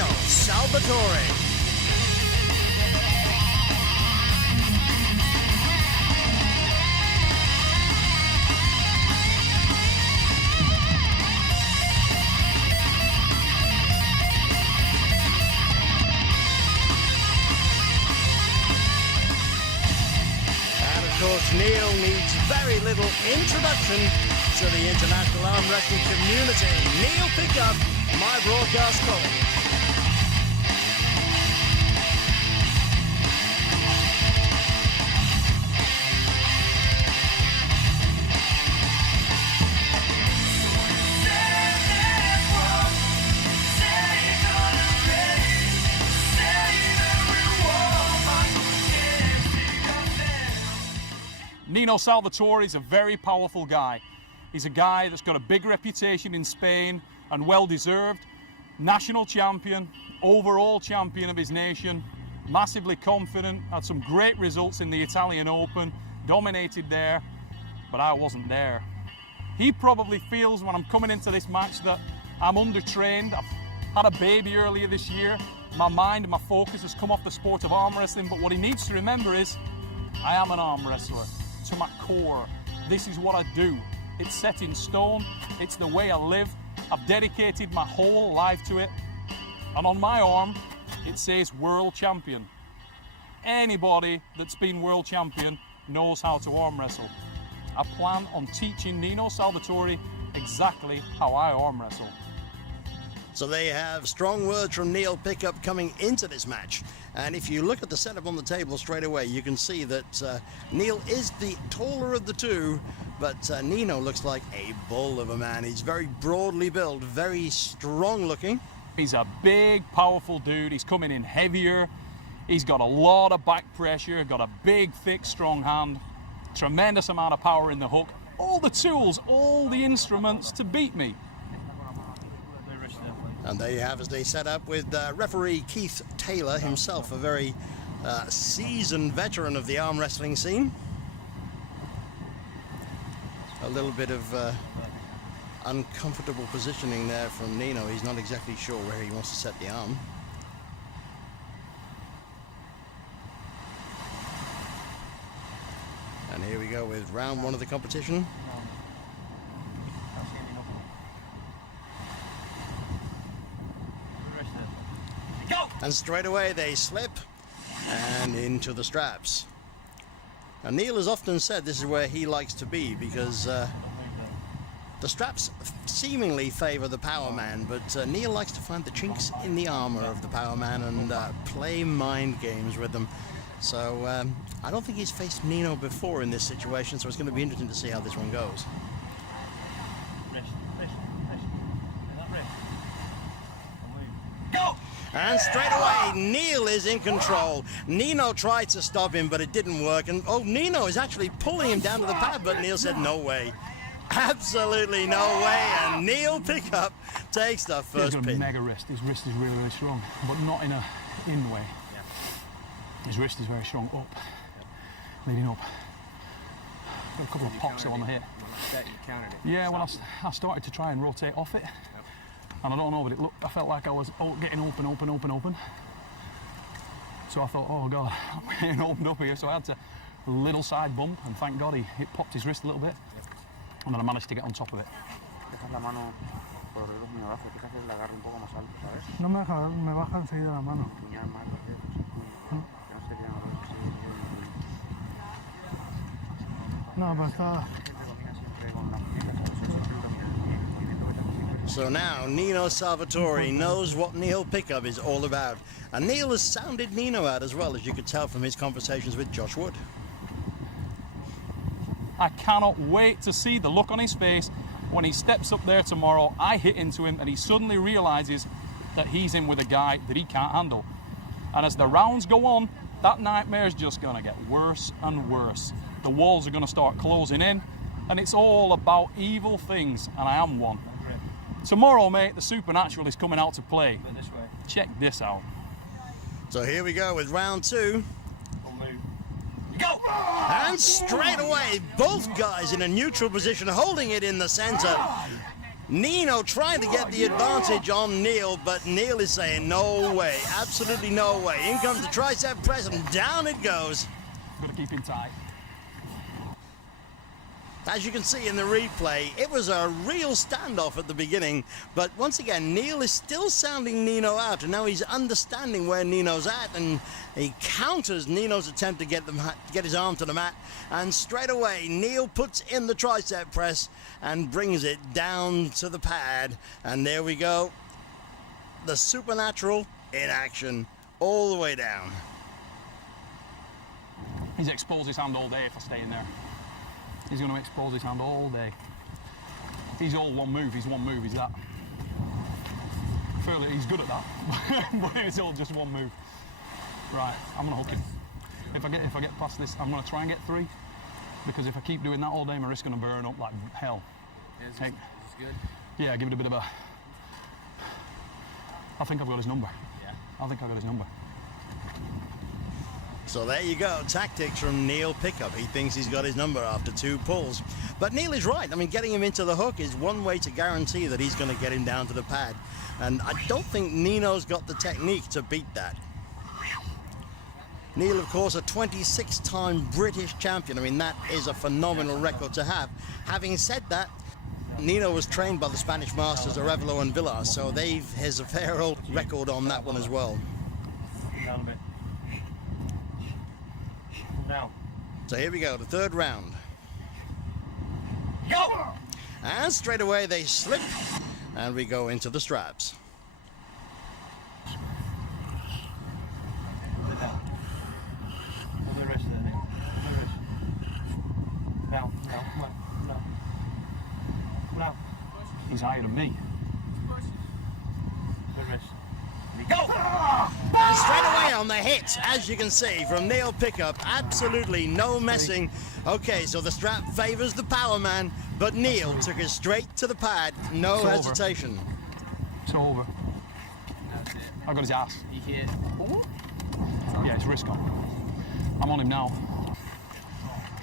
Nino Salvatore. Of course, Neil needs very little introduction to the international arm wrestling community. Neil Pickup, my broadcast colleague. Nino Salvatore is a very powerful guy. He's a guy that's got a big reputation in Spain and well-deserved. National champion, overall champion of his nation, massively confident, had some great results in the Italian Open, dominated there, but I wasn't there. He probably feels when I'm coming into this match that I'm undertrained. I've had a baby earlier this year. My mind and my focus has come off the sport of arm wrestling, but what he needs to remember is I am an arm wrestler. To my core, this is what I do. It's set in stone, it's the way I live. I've dedicated my whole life to it, and on my arm it says world champion. Anybody that's been world champion knows how to arm wrestle. I plan on teaching Nino Salvatore exactly how I arm wrestle. So they have strong words from Neil Pickup coming into this match. And if you look at the setup on the table straight away, you can see that Neil is the taller of the two, but Nino looks like a bull of a man. He's very broadly built, very strong looking. He's a big, powerful dude. He's coming in heavier. He's got a lot of back pressure, got a big, thick, strong hand, tremendous amount of power in the hook. All the tools, all the instruments to beat me. And there you have as they set up with referee Keith Taylor, himself a very seasoned veteran of the arm wrestling scene. A little bit of uncomfortable positioning there from Nino. He's not exactly sure where he wants to set the arm. And here we go with round one of the competition. And straight away they slip and into the straps. And Neil has often said this is where he likes to be because the straps seemingly favor the power man, but Neil likes to find the chinks in the armor of the power man and play mind games with them. So I don't think he's faced Nino before in this situation, so it's going to be interesting to see how this one goes. And straight away, Neil is in control. Nino tried to stop him, but it didn't work. And oh, Nino is actually pulling him down to the pad, but Neil said no way. Absolutely no way. And Neil Pickup takes the first pin. He's got a mega wrist. His wrist is really, really strong, but not in a in way. His wrist is very strong. Up, leading up. Got a couple of pops on the hip. Yeah, well, I started to try and rotate off it. And I don't know, but I felt like I was getting open. So I thought, oh God, I'm getting opened up here. So I had to a little side bump, and thank God it popped his wrist a little bit. And then I managed to get on top of it. No me baja enseguida la mano. No, pero está... So now Nino Salvatore knows what Neil Pickup is all about. And Neil has sounded Nino out as well, as you could tell from his conversations with Josh Wood. I cannot wait to see the look on his face when he steps up there tomorrow. I hit into him and he suddenly realizes that he's in with a guy that he can't handle. And as the rounds go on, that nightmare is just going to get worse and worse. The walls are going to start closing in, and it's all about evil things, and I am one. Tomorrow, mate, the supernatural is coming out to play. Check this out. So here we go with round two. Go! And straight away, both guys in a neutral position, holding it in the center. Nino trying to get the advantage on Neil, but Neil is saying no way, absolutely no way. In comes the tricep press and down it goes. Got to keep him tight. As you can see in the replay, it was a real standoff at the beginning, but once again, Neil is still sounding Nino out, and now he's understanding where Nino's at, and he counters Nino's attempt to get his arm to the mat, and straight away, Neil puts in the tricep press and brings it down to the pad, and there we go. The supernatural in action all the way down. He's exposed his hand all day if I stay in there. He's going to expose his hand all day. He's all one move, he's that. Fairly, he's good at that, but it's all just one move. Right, I'm going to hook him. If I get past this, I'm going to try and get 3, because if I keep doing that all day, my wrist's going to burn up like hell. Is this good? Yeah, give it a bit of a... I think I've got his number. Yeah. I think I've got his number. So there you go, tactics from Neil Pickup. He thinks he's got his number after 2 pulls. But Neil is right. I mean, getting him into the hook is one way to guarantee that he's going to get him down to the pad. And I don't think Nino's got the technique to beat that. Neil, of course, a 26-time British champion. I mean, that is a phenomenal record to have. Having said that, Nino was trained by the Spanish masters Arevalo and Villar, so has a fair old record on that one as well. Down a bit. Now. So here we go, the 3rd round. Go! And straight away they slip, and we go into the straps. Hold the wrist there, Neil. Hold the wrist. Now, come on. Now. He's higher than me. Good wrist. Go! And straight away on the hit, as you can see from Neil Pickup, absolutely no messing. Okay, so the strap favors the power man, but Neil took it straight to the pad, no It's over. hesitation. It's over. That's it. I got his ass. You hit. Yeah, it's wrist gone. I'm on him now.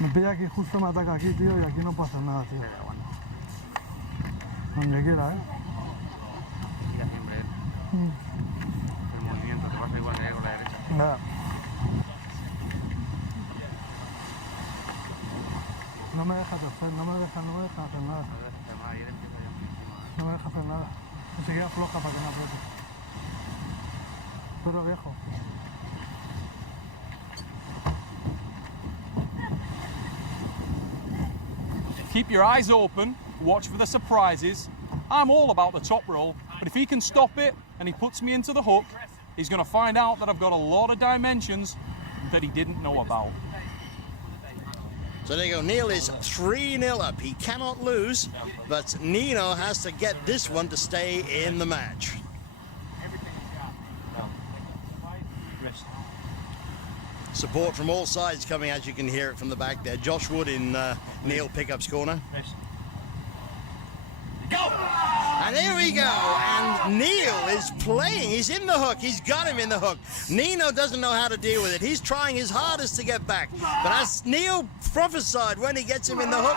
Me pilla aquí, justo me ataca aquí, tío, y aquí no pasa nada, tío. Donde quiera, Tira siempre él. El movimiento te pasa igual que con la derecha. Nada. No me deja torcer, no me deja hacer nada. No dejes hacer más, y él empieza ya encima. No me deja hacer nada. Enseguida floja para que no apriete. Pero viejo. Keep your eyes open, watch for the surprises. I'm all about the top roll, but if he can stop it and he puts me into the hook, he's going to find out that I've got a lot of dimensions that he didn't know about. So there you go, Neil is 3-0 up. He cannot lose, but Nino has to get this one to stay in the match. No. Wrist. Support from all sides coming, as you can hear it from the back there. Josh Wood in Neil Pickup's corner. Wrist. Go! And here we go, and Neil is playing. He's in the hook. He's got him in the hook. Nino doesn't know how to deal with it. He's trying his hardest to get back. But as Neil prophesied when he gets him in the hook,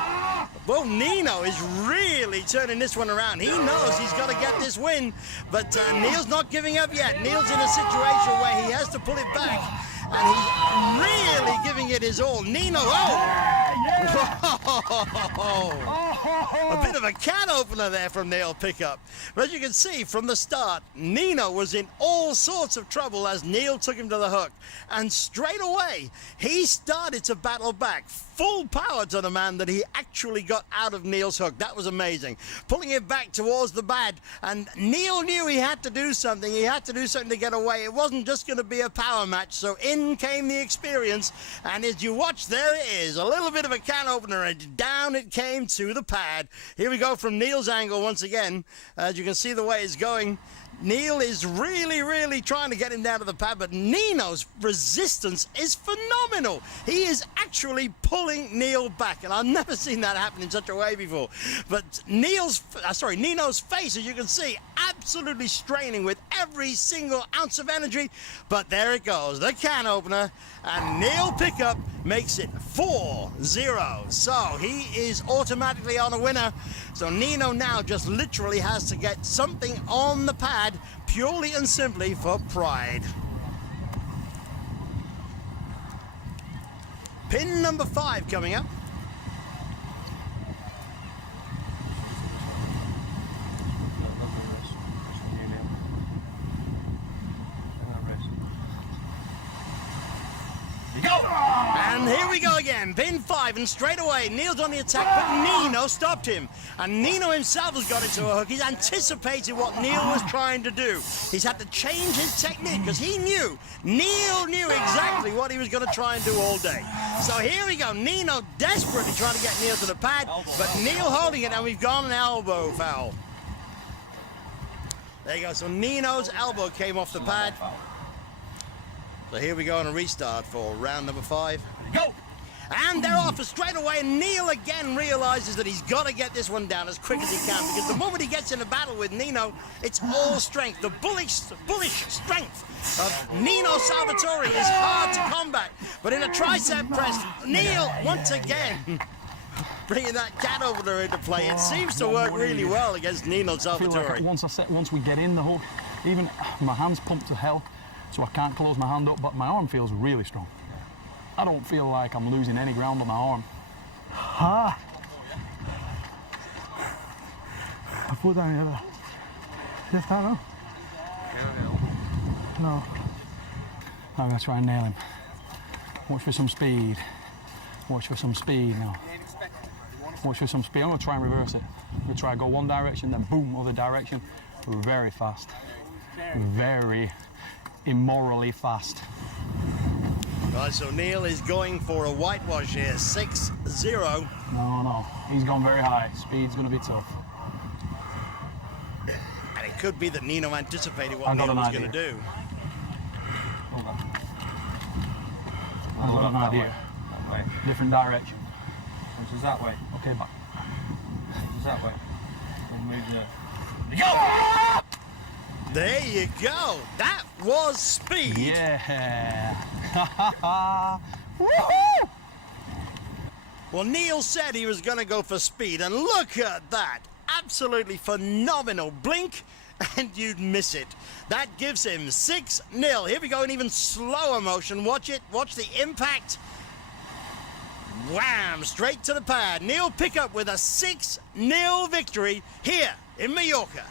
well, Nino is really turning this one around. He knows he's got to get this win, but Neil's not giving up yet. Neil's in a situation where he has to pull it back, and he's really giving it his all. Nino, a bit of a can opener there from Neil Pickup. But as you can see from the start, Nino was in all sorts of trouble as Neil took him to the hook. And straight away, he started to battle back. Full power to the man that he actually got out of Neil's hook. That was amazing. Pulling it back towards the pad. And Neil knew he had to do something. He had to do something to get away. It wasn't just going to be a power match. So in came the experience. And as you watch, there it is. A little bit of a can opener. And down it came to the pad. Here we go from Neil's angle once again. As you can see the way it's going. Neil is really trying to get him down to the pad, but Nino's resistance is phenomenal. He is actually pulling Neil back, and I've never seen that happen in such a way before. But Nino's face, as you can see, absolutely straining with every single ounce of energy. But there it goes, the can opener, and Neil Pickup makes it 4-0. So he is automatically on a winner. So Nino now just literally has to get something on the pad purely and simply for pride. Pin number 5 coming up. And here we go again, pin 5, and straight away Neil's on the attack, but Nino stopped him. And Nino himself has got into a hook. He's anticipated what Neil was trying to do. He's had to change his technique because he knew, Neil knew exactly what he was going to try and do all day. So here we go, Nino desperately trying to get Neil to the pad, but Neil holding it, and we've gone an elbow foul. There you go, so Nino's elbow came off the pad. So here we go on a restart for round number 5. Go! And they're off straight away, and Neil again realizes that he's got to get this one down as quick as he can, because the moment he gets in a battle with Nino, it's all strength. The bullish strength of Nino Salvatore is hard to combat. But in a tricep press, Neil, once again, bringing that cat opener into play. It seems to work really well against Nino Salvatore. Like once we get in the hook, even my hand's pumped to hell, so I can't close my hand up, but my arm feels really strong. I don't feel like I'm losing any ground on my arm. Puta mierda. Ya está, ¿no? No. I'm going to try and nail him. Watch for some speed. Watch for some speed now. Watch for some speed. I'm going to try and reverse it. I'm going to try and go one direction, then boom, other direction. Very fast. Very immorally fast. Right, so Neil is going for a whitewash here, 6-0. No, he's gone very high. Speed's going to be tough. And it could be that Nino anticipated what I got Neil an was idea. going to do. I've got an idea. That way. Different direction. Which is that way. Okay, back. Which is that way. Then move the... Go! There you go. That was speed. Yeah. Woohoo! Well, Neil said he was going to go for speed, and look at that. Absolutely phenomenal blink, and you'd miss it. That gives him 6-0. Here we go in even slower motion. Watch it. Watch the impact. Wham! Straight to the pad. Neil pick up with a 6-0 victory here in Mallorca.